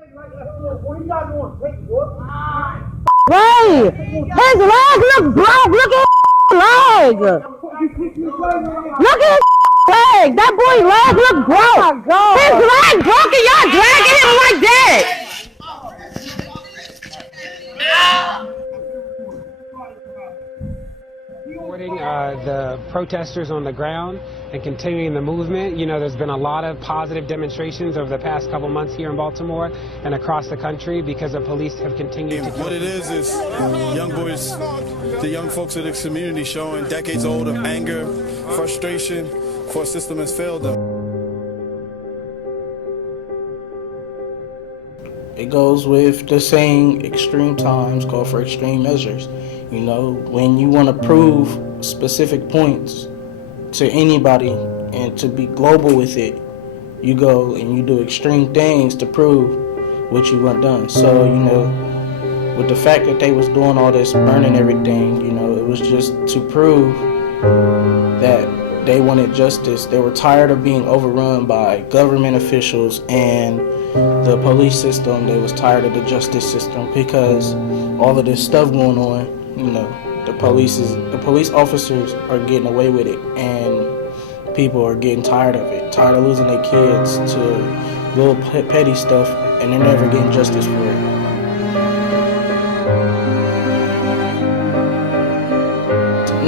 What are y'all doing? Wait, what? Ray! His leg look broke! Look at his leg! Look at his leg! That boy's leg look broke! His leg broke and y'all dragging him like that! Supporting the protesters on the ground and continuing the movement. You know, there's been a lot of positive demonstrations over the past couple months here in Baltimore and across the country because the police have continued to... What it is young boys, the young folks of this community showing decades old of anger, frustration for a system has failed them. It goes with the saying, extreme times call for extreme measures. You know, when you want to prove specific points to anybody and to be global with it, you go and you do extreme things to prove what you want done. So, you know, with the fact that they was doing all this, burning everything, you know, it was just to prove that they wanted justice. They were tired of being overrun by government officials and the police system. They was tired of the justice system because all of this stuff going on, you know, the police officers are getting away with it, and people are getting tired of it, tired of losing their kids to little petty stuff, and they're never getting justice for it.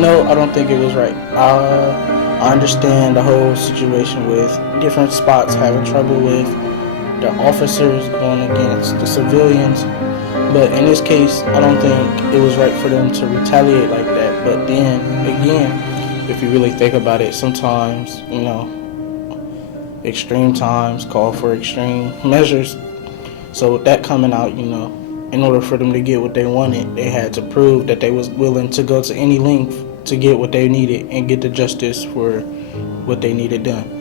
No, I don't think it was right. I understand the whole situation with different spots having trouble with the officers going against the civilians. But in this case, I don't think it was right for them to retaliate like that. But then, again, if you really think about it, sometimes, you know, extreme times call for extreme measures. So with that coming out, you know, in order for them to get what they wanted, they had to prove that they was willing to go to any length to get what they needed and get the justice for what they needed done.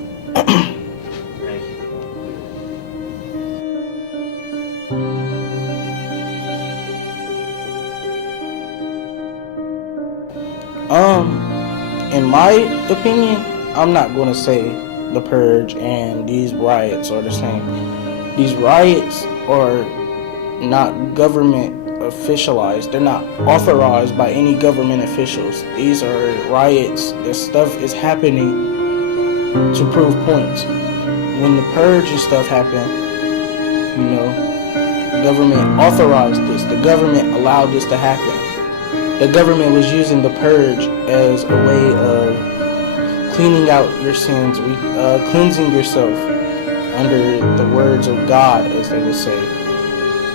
In my opinion, I'm not going to say the purge and these riots are the same. These riots are not government officialized. They're not authorized by any government officials. These are riots. This stuff is happening to prove points. When the purge and stuff happened, you know, government authorized this. The government allowed this to happen. The government was using the purge as a way of cleaning out your sins, cleansing yourself under the words of God, as they would say.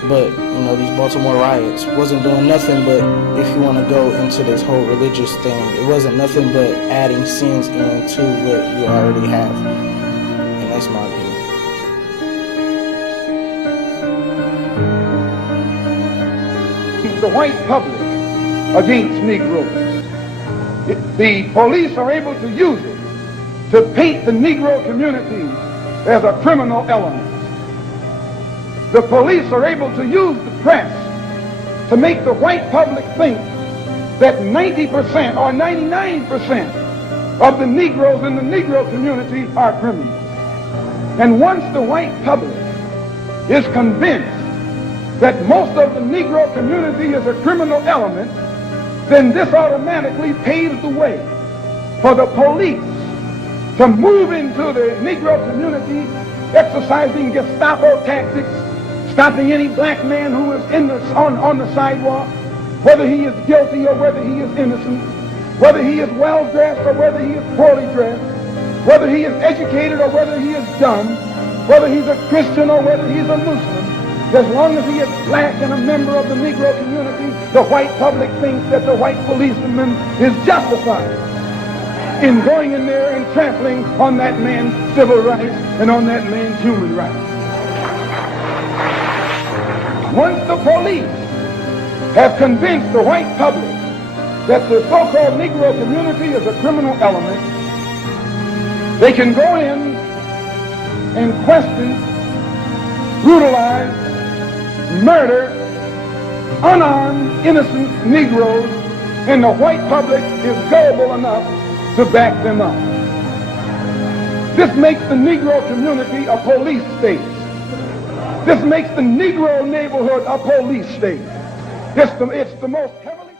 But, you know, these Baltimore riots wasn't doing nothing but, if you want to go into this whole religious thing, it wasn't nothing but adding sins into what you already have. And that's my opinion. The white public against Negroes. The police are able to use it to paint the Negro community as a criminal element. The police are able to use the press to make the white public think that 90% or 99% of the Negroes in the Negro community are criminals. And once the white public is convinced that most of the Negro community is a criminal element, then this automatically paves the way for the police to move into the Negro community, exercising Gestapo tactics, stopping any black man who is on the sidewalk, whether he is guilty or whether he is innocent, whether he is well-dressed or whether he is poorly dressed, whether he is educated or whether he is dumb, whether he's a Christian or whether he's a Muslim. As long as he is black and a member of the Negro community, the white public thinks that the white policeman is justified in going in there and trampling on that man's civil rights and on that man's human rights. Once the police have convinced the white public that the so-called Negro community is a criminal element, they can go in and question, brutalize, murder unarmed, innocent Negroes, and the white public is gullible enough to back them up. This makes the Negro community a police state. This makes the Negro neighborhood a police state. It's the most heavily